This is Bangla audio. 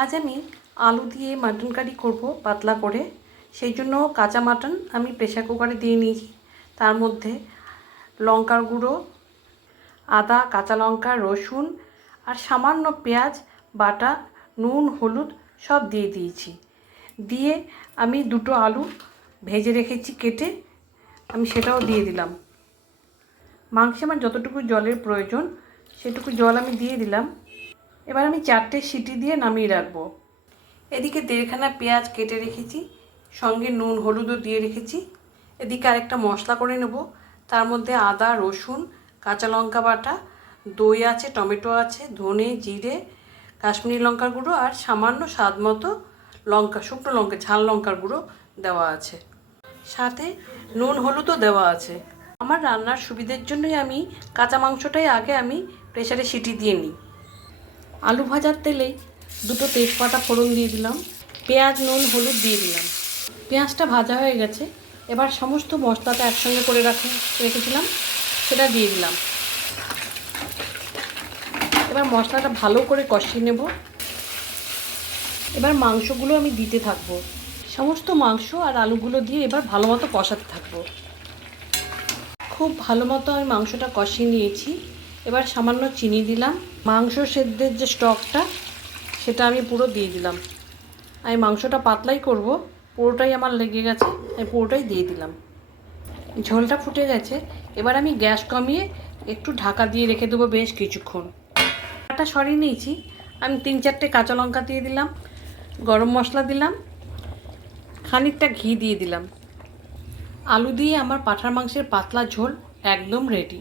আজ আমি আলু দিয়ে মাটন কারি করব পাতলা করে। সেই জন্য কাঁচা মাটন আমি প্রেসার কুকারে দিয়ে নিয়েছি। তার মধ্যে লঙ্কার গুঁড়ো, আদা, কাঁচা লঙ্কা, রসুন আর সামান্য পেঁয়াজ বাটা, নুন, হলুদ সব দিয়ে দিয়েছি। দিয়ে আমি দুটো আলু ভেজে রেখেছি কেটে, আমি সেটাও দিয়ে দিলাম। মাংসে আমার যতটুকু জলের প্রয়োজন সেটুকু জল আমি দিয়ে দিলাম। এবার আমি 4টে সিটি দিয়ে নামিয়ে রাখবো। এদিকে 1.5খানা পেঁয়াজ কেটে রেখেছি, সঙ্গে নুন হলুদও দিয়ে রেখেছি। এদিকে আরেকটা মশলা করে নেব। তার মধ্যে আদা, রসুন, কাঁচা লঙ্কা বাটা, দই আছে, টমেটো আছে, ধনে, জিরে, কাশ্মীরি লঙ্কার গুঁড়ো আর সামান্য স্বাদ মতো লঙ্কা, শুকনো লঙ্কা, ঝাল লঙ্কার গুঁড়ো দেওয়া আছে। সাথে নুন হলুদও দেওয়া আছে। আমার রান্নার সুবিধের জন্যই আমি কাঁচা মাংসটাই আগে আমি প্রেসারে সিটি দিয়ে নিই। আলু ভাজার তেলেই দুটো তেজপাতা ফোড়ন দিয়ে দিলাম, পেঁয়াজ, নুন, হলুদ দিয়ে দিলাম। পেঁয়াজটা ভাজা হয়ে গেছে। এবার সমস্ত মশলাটা একসঙ্গে করে রেখেছিলাম সেটা দিয়ে দিলাম। এবার মশলাটা ভালো করে কষিয়ে নেব। এবার মাংসগুলো আমি দিতে থাকবো। সমস্ত মাংস আর আলুগুলো দিয়ে এবার ভালো মতো কষাতে থাকবো। খুব ভালো মতো আমি মাংসটা কষিয়ে নিয়েছি। এবার সামান্য চিনি দিলাম। মাংস সেদ্ধের যে স্টকটা সেটা আমি পুরো দিয়ে দিলাম। আমি মাংসটা পাতলাই করব, পুরোটাই আমার লেগে গেছে, আমি পুরোটাই দিয়ে দিলাম। ঝোলটা ফুটে গেছে। এবার আমি গ্যাস কমিয়ে একটু ঢাকা দিয়ে রেখে দেবো বেশ কিছুক্ষণ। ঢাকাটা সরিয়ে নিয়েছি। আমি 3-4টে কাঁচা লঙ্কা দিয়ে দিলাম, গরম মশলা দিলাম, খানিকটা ঘি দিয়ে দিলাম। আলু দিয়ে আমার পাঁঠার মাংসের পাতলা ঝোল একদম রেডি।